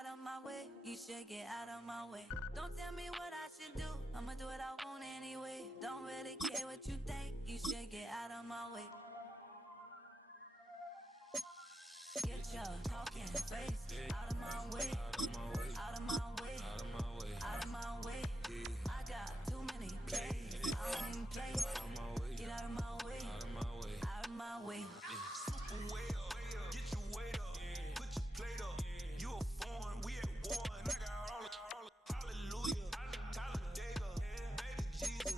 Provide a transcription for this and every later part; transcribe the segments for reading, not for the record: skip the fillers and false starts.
out of my way. You should get out of my way. Don't tell me what I should do. I'ma do what I want anyway. Don't really care what you think. You should get out of my way. Get your talking face out of my way. Out of my way. Out of my way. I got too many plays. I don't even play. Get out of my way. Out of my way. Super way up. Get your weight up. Put your plate up. You a foreign. We at one. I got all the hallelujah. Talladega. Baby Jesus.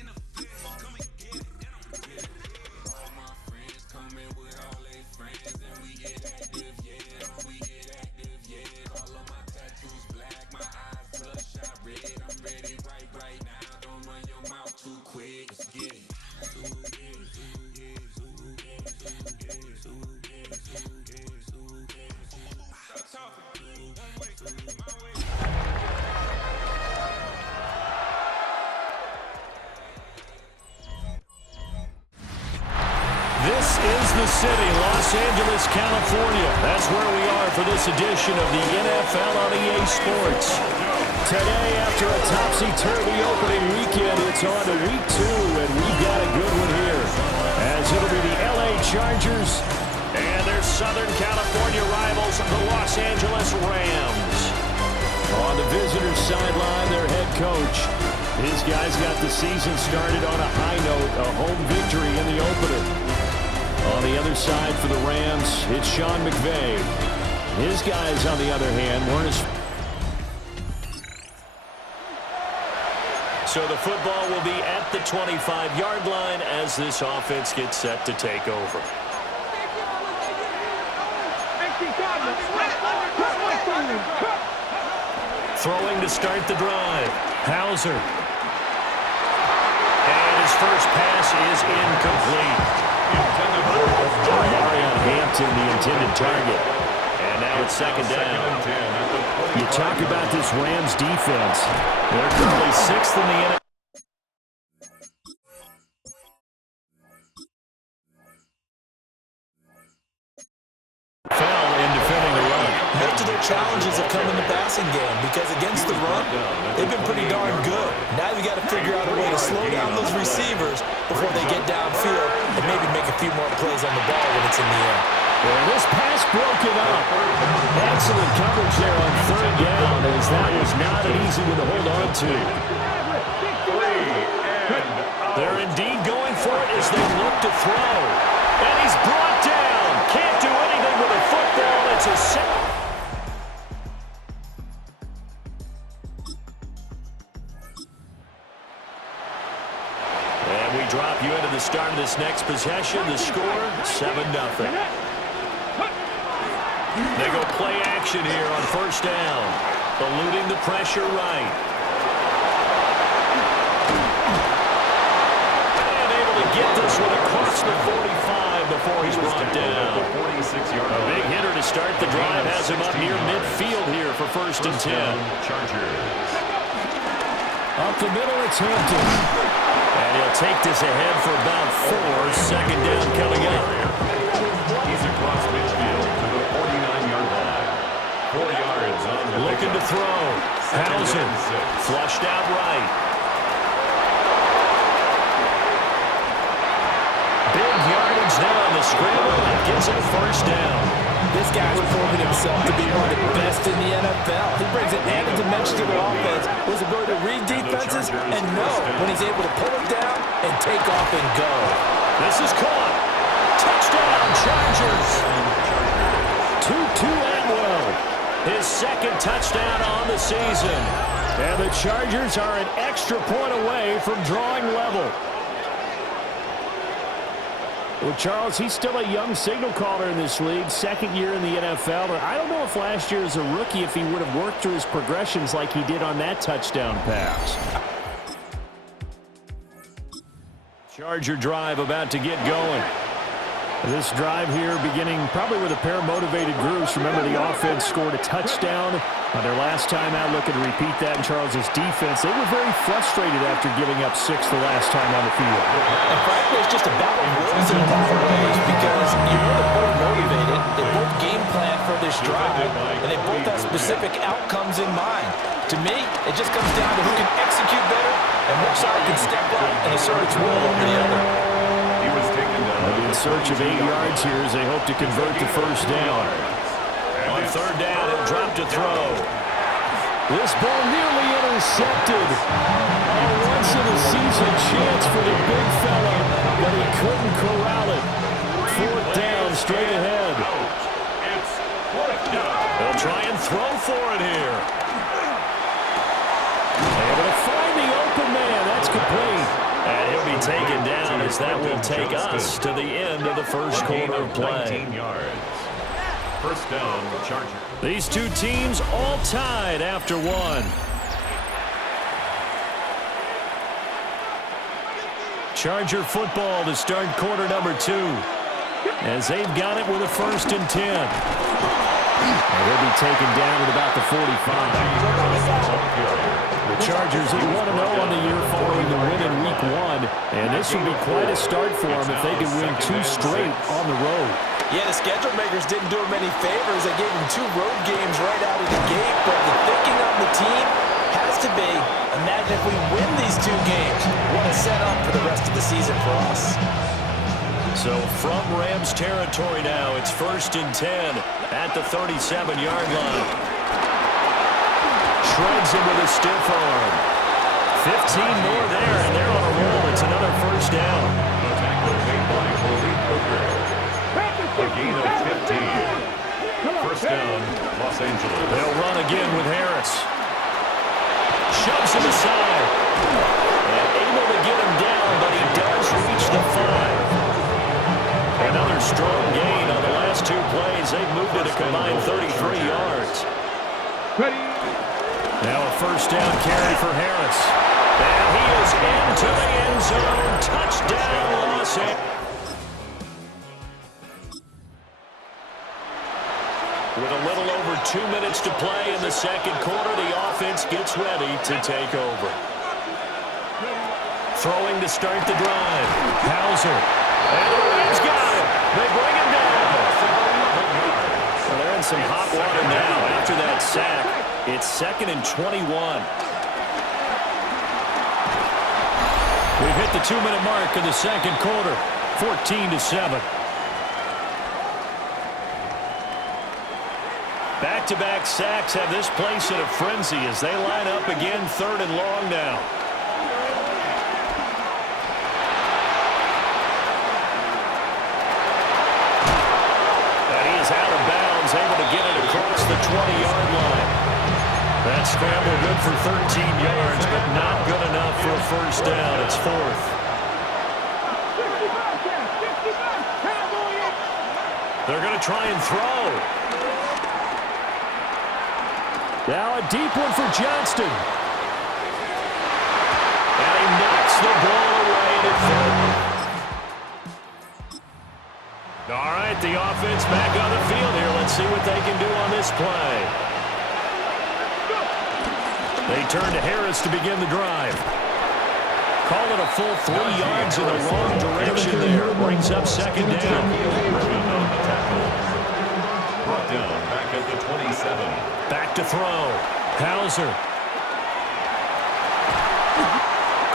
In the flesh. Come and get it. And I'm get it. All my friends coming with all their friends. And we get active, yeah. We get active, yeah. All of my tattoos black. My eyes bloodshot red. I'm ready right now. Don't run your mouth too quick. Let's get it. This is the city, Los Angeles, California. That's where we are for this edition of the NFL on EA Sports. Today, after a topsy-turvy opening weekend, it's on to week 2, and we've got a good one here. As it'll be the LA Chargers and their Southern California rivals, the Los Angeles Rams. On the visitors' sideline, their head coach. His guys got the season started on a high note, a home victory in the opener. On the other side for the Rams, it's Sean McVay. His guys, on the other hand, weren't as... So the football will be at the 25-yard line as this offense gets set to take over. Throwing to start the drive. Hauser. And his first pass is incomplete. Marion Hampton, the intended target. And now it's second down. You talk about this Rams defense. They're currently 6th in the NFL. Fell in defending the run. Most of their challenges have come in the passing game because against the run, they've been pretty darn good. Now you got to figure out a way to slow down those receivers before they get downfield and maybe make a few more plays on the ball when it's in the air. Well, this pass broken up. Excellent coverage there on third down, as that was not an easy one to hold on to. They're indeed going for it as they look to throw. And he's brought down. Can't do anything with a football. It's a set. And we drop you into the start of this next possession. The score, 7-0. They go play action here on first down. Eluding the pressure right. And able to get this one across the 45 before he's brought down. A big hitter to start the drive has him up near midfield here for first and 10. Up the middle, it's Hampton. And he'll take this ahead for about 4. Second down coming up. He's across midfield to the 49-yard line. 4 yards on the looking to throw. Hauser flushed out right. Big yardage now on the scramble and gets it first down. This guy's proven himself to be one of the best in the NFL. He brings an added dimension to the offense, his ability to read defenses and know when he's able to pull it down and take off and go. This is caught. Touchdown, Chargers. Tutu Atwell, his second touchdown on the season. And the Chargers are an extra point away from drawing level. Well, Charles, he's still a young signal caller in this league, second year in the NFL. But I don't know if last year as a rookie, if he would have worked through his progressions like he did on that touchdown pass. Charger drive about to get going. This drive here beginning probably with a pair of motivated groups. Remember, the offense scored a touchdown on their last time out. Looking to repeat that in Charles's defense. They were very frustrated after giving up 6 the last time on the field. And frankly, it's just a battle of wills in a lot of ways because you know they're both motivated. They both game plan for this nice drive, and they both have specific outcomes in mind. To me, it just comes down to who can execute better and which side can step up and assert its will over the other. He was taken down. In search of 8 yards here as they hope to convert the first down. On third down, he'll drop to throw. This ball nearly intercepted. A once-in-a-season chance for the big fella, but he couldn't corral it. Fourth down, straight ahead. It's fourth down. They'll try and throw for it here. Able to find the open man. That's complete. And he'll be taken down as that will take us to the end of the first quarter of play. 19 yards. First down, Chargers. These two teams all tied after one. Charger football to start quarter number 2. As they've got it with a 1st and 10. And they'll be taken down at about the 45. The Chargers at 1-0 on the year following the win in Week 1. And this would be quite a start for them if they could win 2 straight on the road. Yeah, the schedule makers didn't do him any favors. They gave him 2 road games right out of the gate, but the thinking on the team has to be, imagine if we win these 2 games. What a setup for the rest of the season for us. So from Rams territory now, it's 1st and 10 at the 37-yard line. Shreds him with a stiff arm. 15 more there, and they're on a roll. It's another first down. The tackle made by Malik Hooker. A gain of 15. First down, Los Angeles. They'll run again with Harris. Shoves him aside. And able to get him down, but he does reach the 5. Another strong gain on the last 2 plays. They've moved it a combined 33 yards. Now a first down carry for Harris. And he is into the end zone. Touchdown, Los Angeles. With a little over 2 minutes to play in the second quarter, the offense gets ready to take over. Throwing to start the drive. Hauser. And the Rams got it. They bring him down. Well, they're in some hot water now after that sack. It's 2nd and 21. We've hit the 2-minute mark in the second quarter. 14-7. Back-to-back sacks have this place in a frenzy as they line up again 3rd and long now. And he is out of bounds, able to get it across the 20-yard line. That scramble good for 13 yards, but not good enough for a first down. It's 4th. They're going to try and throw. Now a deep one for Johnston. And he knocks the ball away at 3rd. All right, the offense back on the field here. Let's see what they can do on this play. They turn to Harris to begin the drive. Call it a full 3 yards in the wrong direction there. Brings up 2nd down. Brought down back at the 27. Back to throw. Hauser.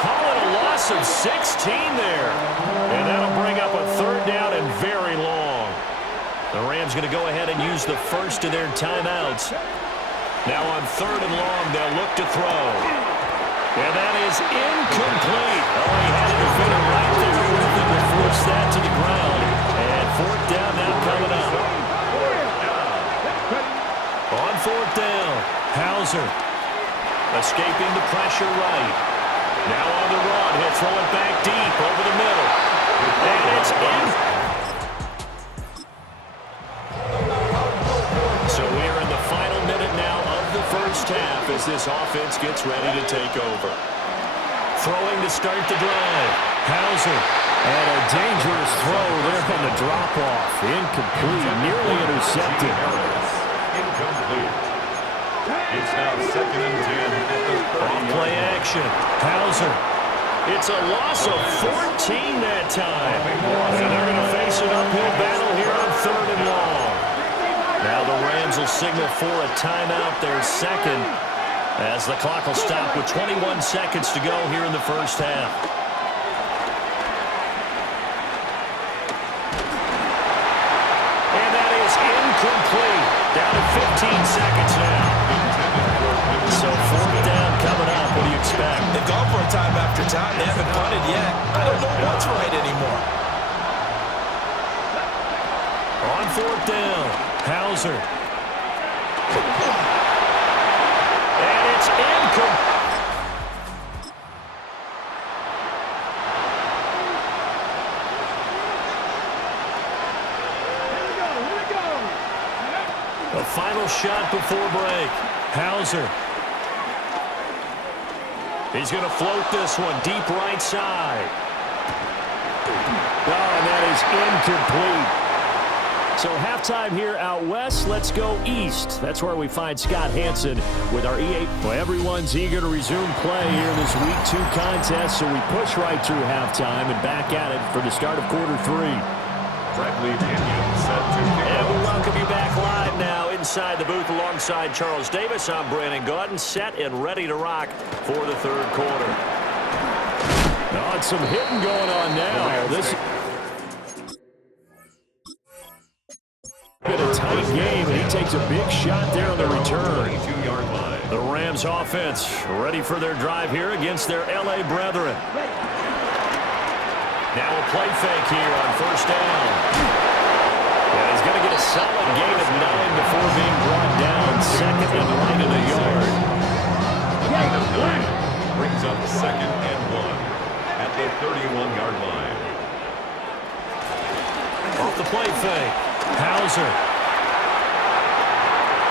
Call it a loss of 16 there. And that'll bring up a 3rd down and very long. The Rams going to go ahead and use the first of their timeouts. Now on 3rd and long, they'll look to throw. And that is incomplete. Oh, he had a defender right there with him to force that to the ground. And 4th down now coming up. On 4th down, Hauser escaping the pressure right. Now on the run, he'll throw it back deep over the middle. And it's in. So we are in the final minute now of the first half as this offense gets ready to take over. Throwing to start the drive. Hauser. And a dangerous throw there on the drop-off. Incomplete, nearly intercepted. Incomplete. It's now 2nd and 10. Off-play action. Hauser. It's a loss of 14 that time. And they're going to face an uphill battle here on 3rd and long. Now the Rams will signal for a timeout, their second, as the clock will stop with 21 seconds to go here in the first half. And that is incomplete. Down to 15 seconds now. So fourth down coming up. What do you expect? They've gone for a time after time. They haven't punted yet. I don't know what's right anymore. On fourth down, Hauser. And it's incomplete. A final shot before break. Hauser. He's going to float this one deep right side. Oh, and that is incomplete. So halftime here out west, let's go east. That's where we find Scott Hanson with our E8. Well, everyone's eager to resume play here in this Week 2 contest, so we push right through halftime and back at it for the start of quarter 3. Bradley Pinion set to kick And off. we welcome you back live now inside the booth alongside Charles Davis. I'm Brandon Gaudin, set and ready to rock for the third quarter. Oh, and some hitting going on now. This been a tight game, and he takes a big shot there on the return. 22-yard line. The Rams offense ready for their drive here against their L.A. brethren. Now a play fake here on first down. And he's going to get a solid gain of 9 before being brought down. Second and right in the yard. A gain of 9 brings up second and 1 at the 31-yard line. Off the play fake. Hauser.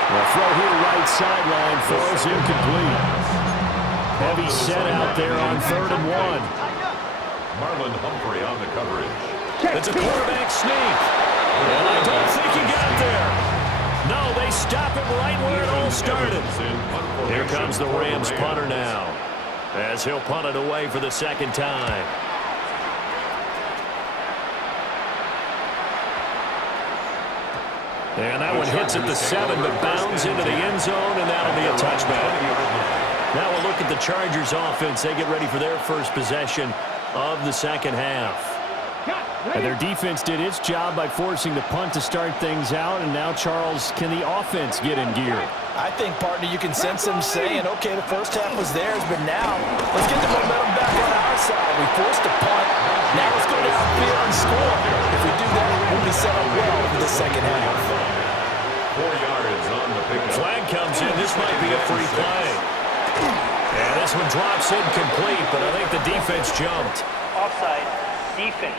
The throw here right sideline falls incomplete. Heavy set out there on third and 1. Marlon Humphrey on the coverage. It's a quarterback sneak. And I don't think he got there. No, they stop him right where it all started. Here comes the Rams punter now, as he'll punt it away for the second time. And that one hits at the 7, but bounds into the end zone, and that'll be a touchback. Now we'll look at the Chargers offense. They get ready for their first possession of the second half. And their defense did its job by forcing the punt to start things out, and now, Charles, can the offense get in gear? I think, partner, you can sense them saying, okay, the first half was theirs, but now let's get the momentum back on our side. We forced a punt. Now let's go downfield and score. If we do that, we'll be set up well for the second half. 4 yards on the pickup. Flag comes in. This might be a free play. And this one drops incomplete, but I think the defense jumped. Offside, defense.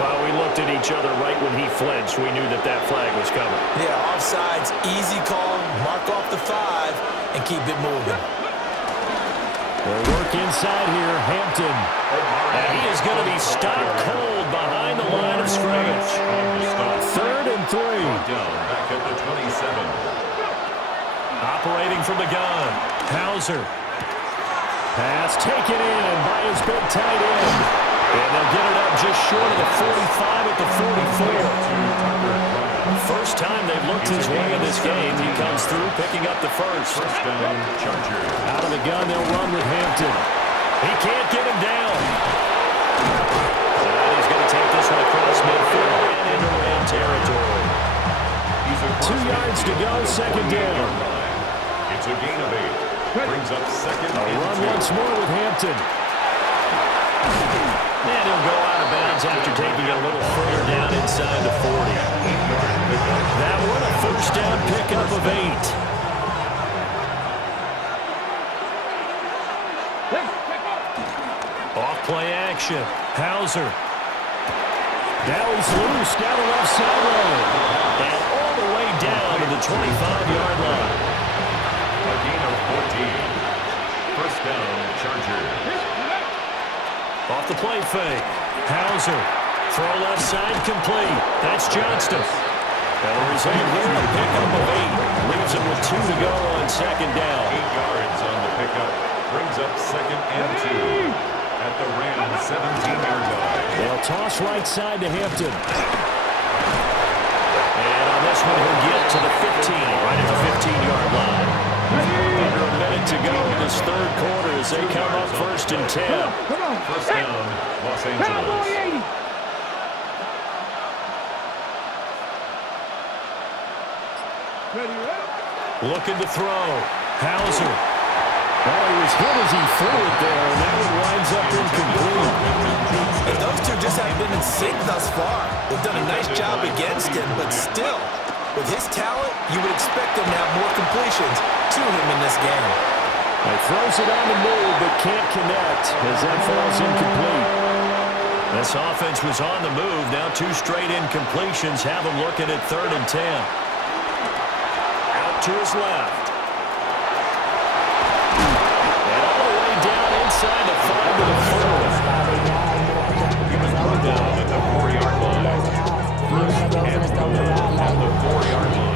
Well, we looked at each other right when he flinched. We knew that that flag was coming. Yeah, offsides, easy call, mark off the 5, and keep it moving. They'll work inside here, Hampton. And he is going to be stopped cold behind the line of scrimmage. Third and 3. Down back at the 27. Operating from the gun, Hauser. Pass taken in by his big tight end. And they'll get it up just short of the 45 at the 44. First time they've looked his way in this game. He comes through picking up the first. First down, Chargers. Out of the gun, they'll run with Hampton. He can't get him down. And he's going to take this one across midfield and into Ram territory. 2 yards to go, second down. It's a gain of 8. Brings up second A and run 2. once more with Hampton. And he'll go out of bounds after taking it a little further down inside the 40. That one a first down pickup of 8. Off play action. Hauser. Now he's loose down the left sideline. And all the way down to the 25-yard line. A gain of 14. First down, Chargers. Off the play fake. Hauser. Throw left side complete. That's Johnston. And the result here, a pickup of 8. Leaves him with 2 to go on second down. 8 yards on the pickup. Brings up second and 2 at the Rams' 17-yard line. They'll toss right side to Hampton. this third quarter as they come up 1st and 10. First down, Los Angeles. Looking to throw. Hauser. Oh, he was hit as he threw it there, and that one winds up incomplete. And those two just haven't been in sync thus far. They've done a nice job against him, but still, with his talent, you would expect him to have more completions to him in this game. He throws it on the move, but can't connect as that falls incomplete. This offense was on the move. Now 2 straight incompletions have him looking at 3rd and 10. Out to his left. And all the way down inside the 5 to the 4. He was brought down at the 4-yard line. First and 4 at the 4-yard line.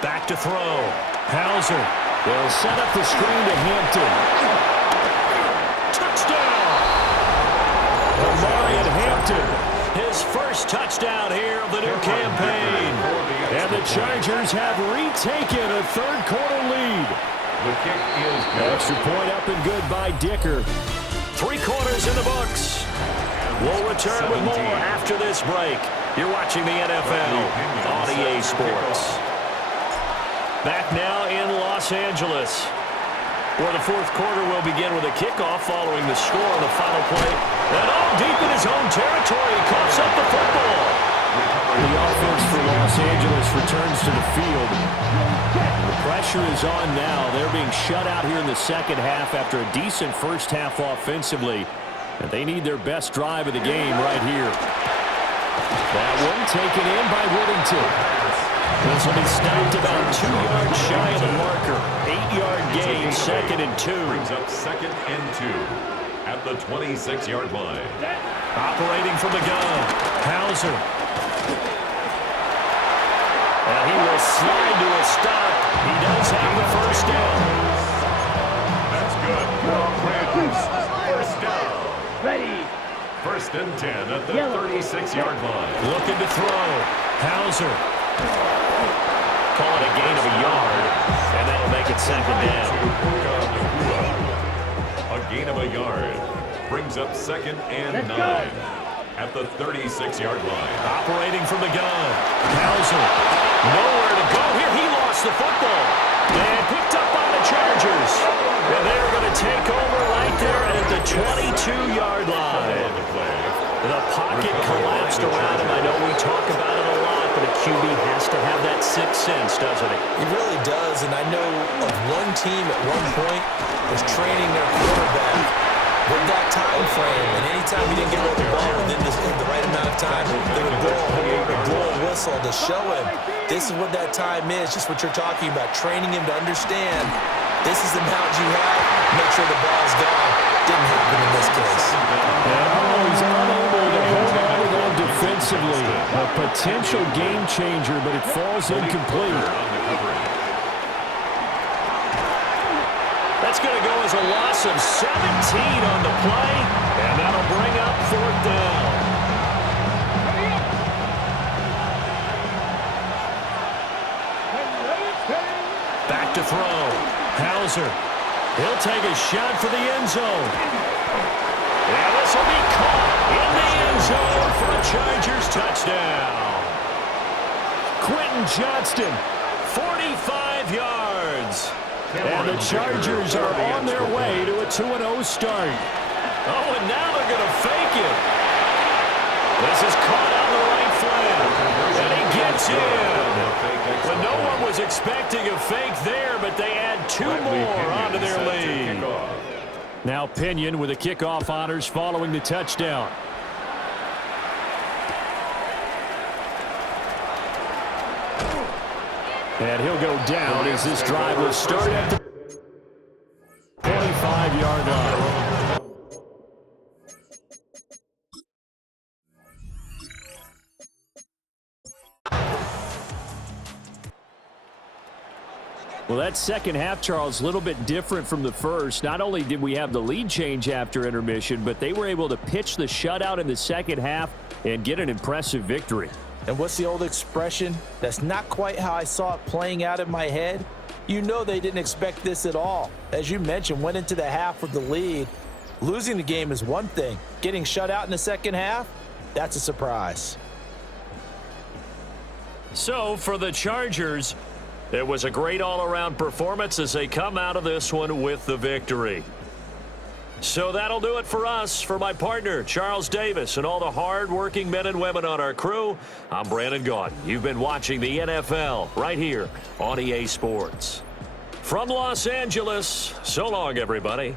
Back to throw. Hauser. They'll set up the screen to Hampton. Touchdown! Omarion Hampton. His first touchdown here of the new campaign. And the Chargers have retaken a third-quarter lead. The kick is good. Extra point up and good by Dicker. 3 quarters in the books. We'll return with more after this break. You're watching the NFL on EA Sports. Back now in Los Angeles, where the fourth quarter will begin with a kickoff following the score on the final play. And all deep in his own territory, he coughs up the football. The offense for Los Angeles returns to the field. The pressure is on now. They're being shut out here in the second half after a decent first half offensively. And they need their best drive of the game right here. That one taken in by Whittington. This will be stopped about 2 yards shy of the marker. 8-yard gain, 2nd and 2. Brings up 2nd and 2 at the 26-yard line. Operating from the gun, Hauser. And he will slide to a stop. He does have the first down. That's good. First down. Ready. 1st and 10 at the 36-yard line. Looking to throw. Hauser. Call it a gain of a yard, and that'll make it 2nd down. A gain of a yard brings up 2nd and 9 at the 36-yard line. Operating from the gun. Hauser. Nowhere to go here. He lost the football. And picked up by the Chargers. And they're going to take over right there at the 22-yard line. The pocket collapsed around him. I know we talk about it a lot, but a QB has to have that sixth sense, doesn't he? He really does, and I know of one team at one point was training their quarterback with that time frame, and anytime he didn't get rid of the ball within the right amount of time, they would blow a whistle to show him this is what that time is, just what you're talking about, training him to understand this is the amount you have, make sure the ball's gone. Didn't happen in this case. He's unable to hold on to that defensively. A potential game changer, but it falls incomplete. That's going to go as a loss of 17 on the play, and that'll bring up 4th down. Back to throw. Hauser. He'll take a shot for the end zone. And this will be caught in the end zone for a Chargers touchdown. Quentin Johnston, 45 yards. And the Chargers are on their way to a 2-0 start. Oh, and now they're going to fake it. This is caught on the right flank. And he gets in. Well, no one was expecting a fake there, but they add 2 more onto their lead. Now Pinion with the kickoff honors following the touchdown. And he'll go down as this drive will start at the 25-yard line. Well, that second half, Charles, a little bit different from the first. Not only did we have the lead change after intermission, but they were able to pitch the shutout in the second half and get an impressive victory. And what's the old expression? That's not quite how I saw it playing out in my head. You know they didn't expect this at all. As you mentioned, went into the half with the lead. Losing the game is one thing. Getting shut out in the second half, that's a surprise. So for the Chargers, it was a great all-around performance as they come out of this one with the victory. So that'll do it for us. For my partner, Charles Davis, and all the hard-working men and women on our crew, I'm Brandon Gaudin. You've been watching the NFL right here on EA Sports. From Los Angeles, so long, everybody.